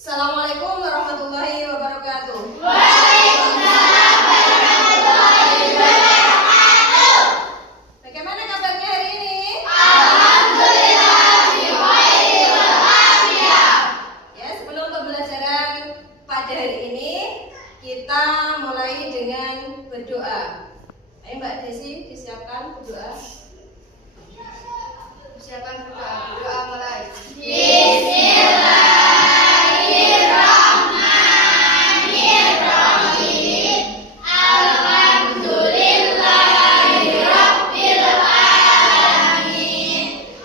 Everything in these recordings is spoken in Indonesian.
Assalamualaikum warahmatullahi wabarakatuh. Waalaikumsalam warahmatullahi wabarakatuh. Bagaimana kabarnya hari ini? Alhamdulillah bikhair walafiat. Ya, sebelum pembelajaran pada hari ini, kita mulai dengan berdoa. Ayo Mbak Desi, disiapkan berdoa. Siapkan berdoa. Berdoa mulai. Bismillahirrahmanirrahim. Alhamdulillahirabbil alamin.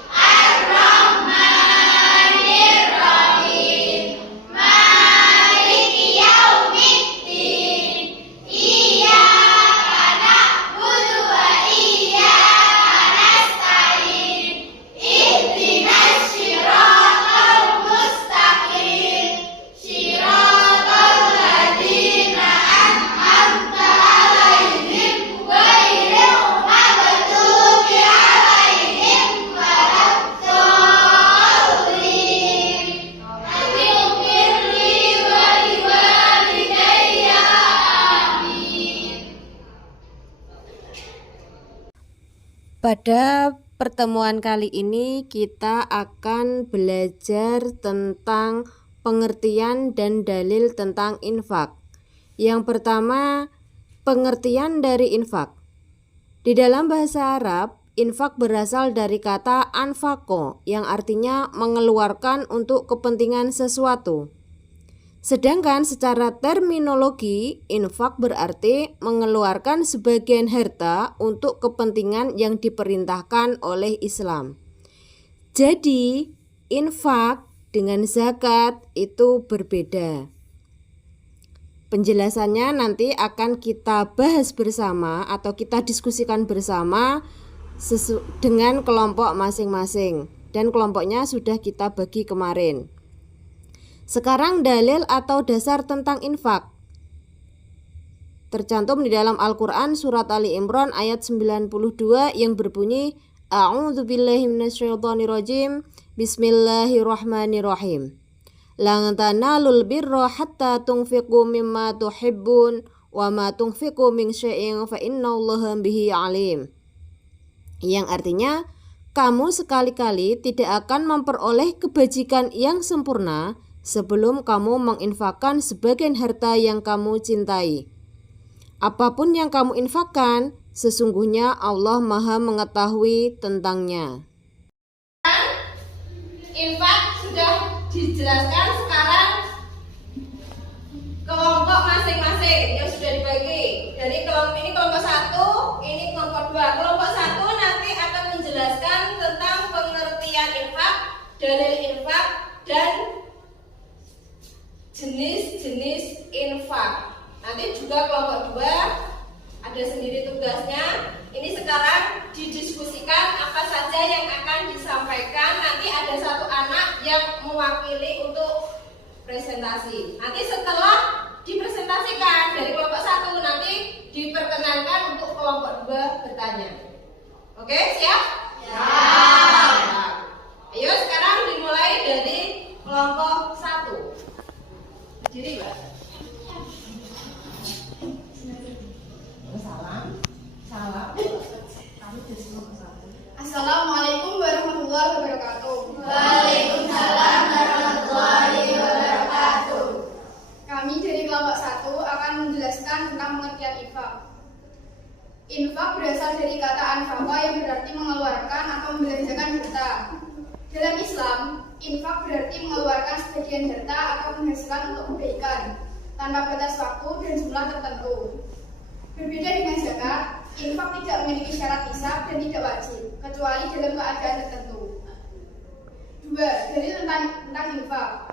Arrahmanirrahim. Maliki yaumiddin. Iyyaka na'budu wa iyyaka nasta'in. Ihdinas siratal mustaqim. Siratal ladzina an'amta 'alaihim ghairil maghdubi 'alaihim waladdallin. Ighfirli wa liwalidayya. Amin. Pada pertemuan kali ini kita akan belajar tentang pengertian dan dalil tentang infak. Yang pertama, pengertian dari infak. Di dalam bahasa Arab, infak berasal dari kata anfaqo yang artinya mengeluarkan untuk kepentingan sesuatu. Sedangkan secara terminologi, infak berarti mengeluarkan sebagian harta untuk kepentingan yang diperintahkan oleh Islam. Jadi, infak dengan zakat itu berbeda. Penjelasannya nanti akan kita bahas bersama atau kita diskusikan bersama dengan kelompok masing-masing. Dan kelompoknya sudah kita bagi kemarin. Sekarang dalil atau dasar tentang infak tercantum di dalam Al-Quran surat Ali Imran ayat 92 yang berbunyi A'udzubillahi minasyaitonirrajim. Bismillahirrahmanirrahim. Lan tanalul birra hatta tunfiqu mimma tuhibbun wa ma tunfiqu min syai'in fa innallaha bihi alim. Yang artinya, kamu sekali-kali tidak akan memperoleh kebajikan yang sempurna sebelum kamu menginfakkan sebagian harta yang kamu cintai. Apapun yang kamu infakkan, sesungguhnya Allah Maha mengetahui tentangnya. Infak sudah dijelaskan, sekarang kelompok masing-masing yang sudah dibagi. Dari kelompok ini kelompok 1, ini kelompok 2. Kelompok 1 nanti akan menjelaskan tentang pengertian infak, dalil infak, dan jenis-jenis infak. Nanti juga kelompok 2 ada sendiri tugasnya. Ini sekarang didiskusikan apa saja yang akan disampaikan. Nanti ada satu anak yang mewakili untuk presentasi. Nanti setelah dipresentasikan dari kelompok 1 nanti diperkenankan untuk kelompok 2 bertanya. Oke, siap? Siap. Ayo sekarang dimulai dari kelompok 1. Berdiri, Mbak. Salam. Assalamualaikum warahmatullahi wabarakatuh. Waalaikumsalam warahmatullahi wabarakatuh. Kami dari kelompok 1 akan menjelaskan tentang pengertian infak. Infak berasal dari kata anfaqa yang berarti mengeluarkan atau membelanjakan harta. Dalam Islam, infak berarti mengeluarkan sebagian harta atau menghasilkan untuk kebaikan tanpa batas waktu dan jumlah tertentu. Berbeda dengan zakat, infak tidak memiliki syarat nisab dan tidak wajib, kecuali dalam keadaan tertentu. 2. Dalil tentang infak.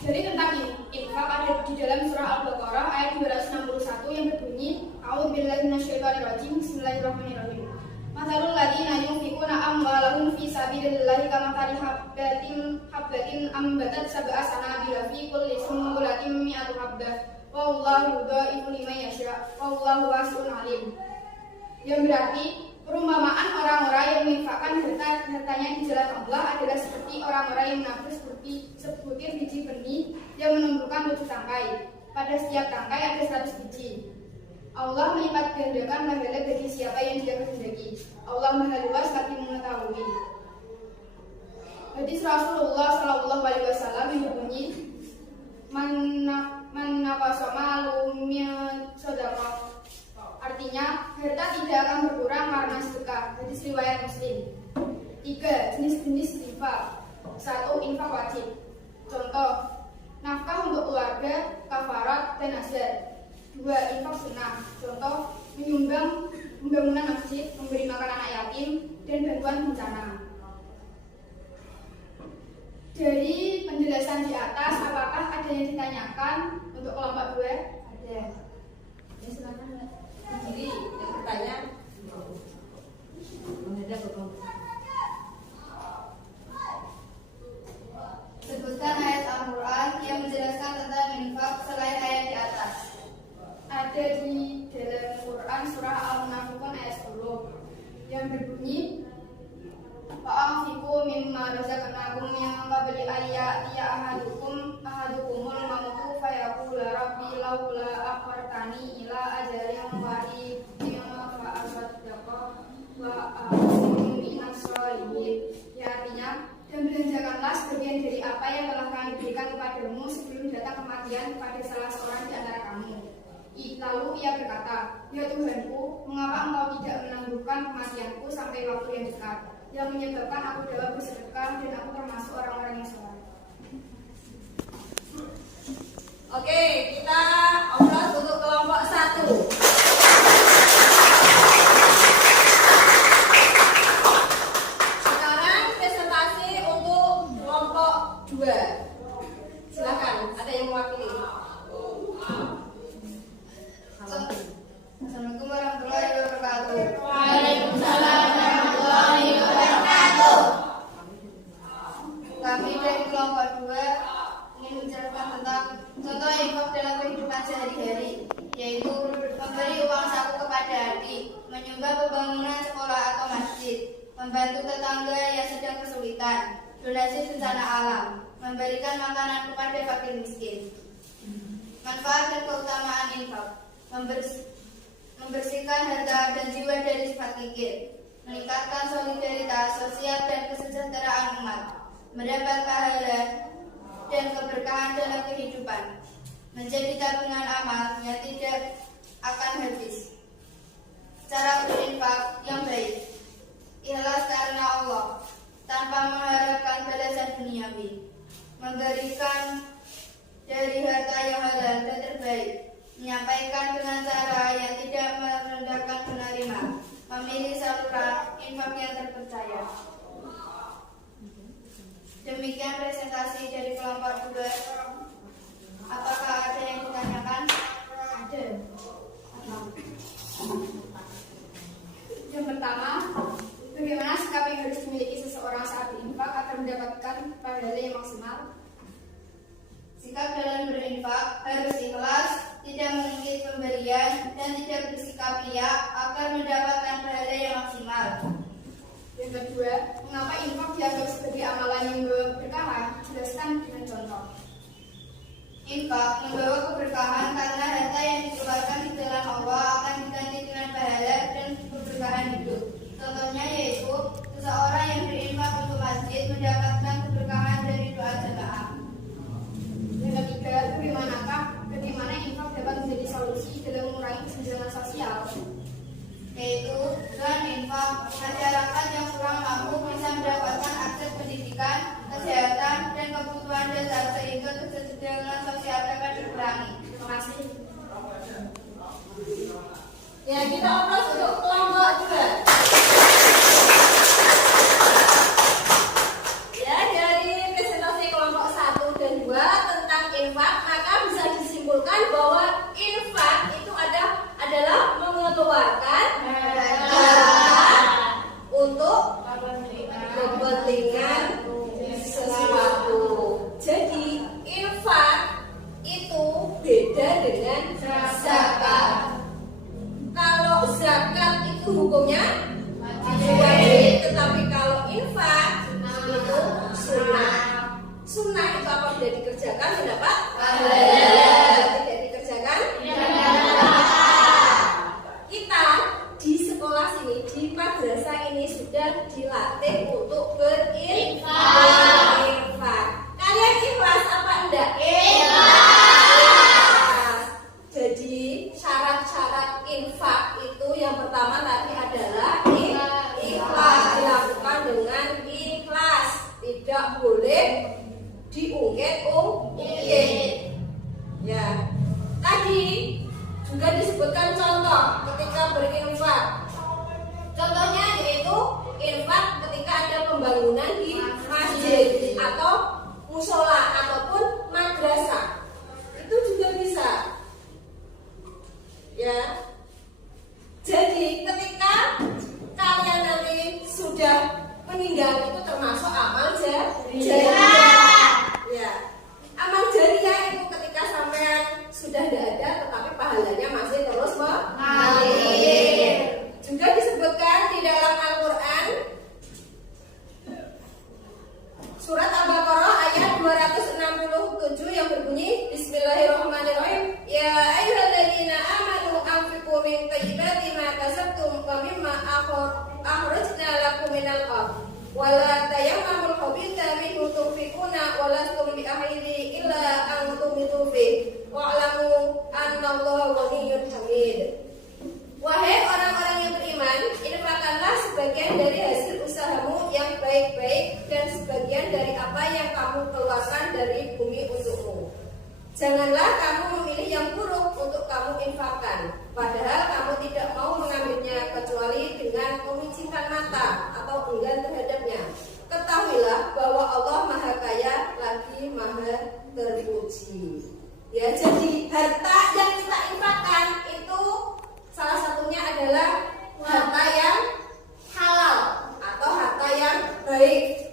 Dalil tentang infak ada di dalam surah Al-Baqarah ayat 261 yang berbunyi A'udzubillahi minasyaitonirrajim. Bismillahirrahmanirrahim. Mathalul ladzina yunfiquna amwalahum fi sabilillahi kamathali habbatin ambatat sab'a sanabila fi kulli sumbulatin mi'atu habbah. Wallahu yudha'ifu liman yasha'. Wallahu wasi'un alim. Yang berarti Perumpamaan orang-orang yang menginfakkan hartanya di jalan Allah adalah seperti orang-orang yang menabur sebutir biji benih yang menumbuhkan 7 tangkai. Pada setiap tangkai ada 100 biji. Allah melipat gandakan pahala bagi siapa yang Dia kehendaki. Allah Maha Luas lagi mengetahui. Hadis Rasulullah Shallallahu Alaihi Wasallam yang berbunyi, "Manakasoma lumia sodako." Artinya, harta tidak akan berkurang karena sedekah. Hadis riwayat Muslim. 3. Jenis-jenis infak. 1. Infak wajib. Contoh, nafkah untuk keluarga, kafarat, dan nazar. 2. Infak sunnah. Contoh, menyumbang pembangunan masjid, memberi makan anak yatim, dan bantuan bencana. Dari penjelasan di atas, apakah ada yang ditanyakan untuk kelompok 2? Ada. Ya, silakan. Jadi yang bertanya menghadap ke kelompok. Sebutkan ayat Al-Quran yang menjelaskan tentang infak selain ayat di atas. Ada di dalam Quran surah Al-Munafiqun ayat 10 yang berbunyi, "Fa'anfiqu mimma razaqnakum min qabli an ya'tiya ahadukumul mautu fayaqula rabbi laula akhartani ila ajalin qaribin fa asaddaqa wa akun minas sholihin." Ya, artinya, dan belanjakanlah sebagian dari apa yang telah kami berikan kepadamu sebelum datang kematian kepada salah seorang di antara kamu. Lalu ia berkata, "Ya Tuhanku, mengapa engkau tidak menangguhkan kematianku sampai waktu yang dekat, yang menyebabkan aku dapat bersedekah dan aku termasuk orang-orang yang soleh." Oke, kita obrol untuk kelompok 1. Sekarang presentasi untuk kelompok 2. Silakan, ada yang mewakili. Assalamualaikum warahmatullahi wabarakatuh. Waalaikumsalam warahmatullahi wabarakatuh. Kami dari kelompok 2 ingin menjelaskan tentang contoh infak dalam kehidupan sehari-hari, yaitu memberi uang saku kepada adik, menyumbang pembangunan sekolah atau masjid, membantu tetangga yang sedang kesulitan, donasi bencana alam, memberikan makanan kepada fakir miskin. Manfaat dan keutamaan infak: membersihkan harta dan jiwa dari sifat kikir, meningkatkan solidaritas sosial dan kesejahteraan umat, mendapat pahala dan keberkahan dalam kehidupan, menjadi tabungan amal yang tidak akan habis. Cara berinfak yang baik: ikhlas karena Allah, tanpa mengharapkan balasan duniawi, memberikan dari harta yang halal dan terbaik, menyampaikan dengan cara yang tidak merendahkan penerima, memilih saluran infak yang terpercaya. Demikian presentasi dari kelompok 2. Apakah ada yang ditanyakan? Ada. Yang pertama, bagaimana sikap yang harus dimiliki seseorang saat berinfak agar mendapatkan pahala yang maksimal? Sikap dalam berinfak harus ikhlas, tidak mengungkit pemberian, dan tidak bersikap riya agar mendapatkan pahala yang maksimal. Yang kedua, mengapa infak dianggap sebagai amalan yang membawa keberkahan? Jelaskan dengan contoh. Infak membawa keberkahan karena harta yang dikeluarkan di jalan Allah akan diganti dengan pahala dan keberkahan hidup. Contohnya yaitu seseorang yang berinfak untuk masjid mendapatkan keberkahan dari doa jamaah. Yang ketiga, bagaimana infak dapat menjadi solusi dalam mengurangi kesenjangan sosial? Yaitu dengan infak, masyarakat yang kurang mampu bisa mendapatkan akses pendidikan, kesehatan, dan kebutuhan dasar sehingga kesenjangan sosial dapat dikurangi. Terima kasih. Ya, kita obrol untuk kelompok 2. Ya, dari presentasi kelompok 1 dan 2 tentang infak, maka bisa disimpulkan bahwa infak itu adalah mengeluarkan untuk kepentingan sesuatu. Jadi infak itu beda dengan zakat. Kalau zakat itu hukumnya wajib. Tetapi kalau infak itu sunnah. Sunnah itu apabila dikerjakan mendapat pahala. Tidak dikerjakan kita di sekolah sini, di madrasah ini sudah dilatih untuk berinfak. Kalian ikhlas apa enggak? Ikhlas. Jadi syarat-syarat infak itu yang pertama tadi adalah ikhlas, dilakukan dengan ikhlas, tidak boleh diungkit-ungkit. Ya, tadi juga disebutkan contoh ketika berinfak. Contohnya yaitu infak ketika ada pembangunan di masjid atau musola ataupun madrasah. Itu juga bisa. Ya. Jadi ketika kalian nanti sudah meninggal itu termasuk amal jariyah. Ya. Amal jariyah itu ketika sampean sudah tidak ada tetapi pahalanya masih terus mengalir. Juga disebutkan di dalam Al-Qur'an surat Al-Baqarah ayat 267 yang berbunyi Bismillahirrahmanirrahim. Ya ayyuhalladzina amanu anfiqu min thayyibati ma kasabtum wa mimma akhrajna lakum minal ardh wa la tayammamul khabitha minhu tunfiquna wa lastum bi'ahidi illa an tumitu fihi wa'lamu annallaha ghaniyyun hamid. Wahai orang-orang yang beriman, infakkanlah sebagian dari hasil usahamu yang baik-baik dan sebagian dari apa yang kamu keluarkan dari bumi untukmu. Janganlah kamu memilih yang buruk untuk kamu infakkan, padahal kamu tidak mau mengambilnya kecuali dengan memicingkan mata atau enggan terhadapnya. Ketahuilah bahwa Allah Maha Kaya lagi Maha Terpuji. Ya, jadi harta yang kita infakkan itu salah satunya adalah harta yang halal atau harta yang baik.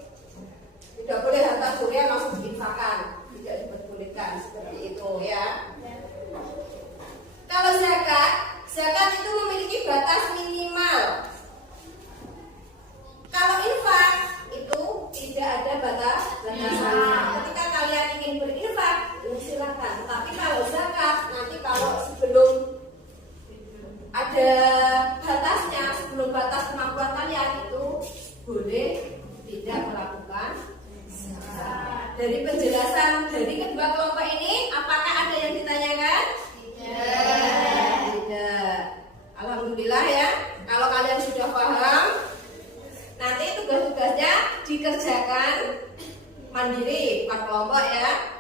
Tidak boleh harta curian langsung diinfakkan, tidak diperbolehkan seperti itu ya. Kalau zakat itu memiliki batas minimal. Kalau infak itu tidak ada batasannya. Ketika kalian ingin berinfak, silakan. Tapi kalau zakat nanti kalau sebelum ada batasnya, sebelum batas kemampuan kalian itu boleh tidak melakukan zakat. Dari penjelasan dari kedua kelompok ini, apakah ada yang ditanyakan? Tidak. Alhamdulillah ya. Kalau kalian sudah paham, nanti tugas-tugasnya dikerjakan mandiri, 4 kelompok ya.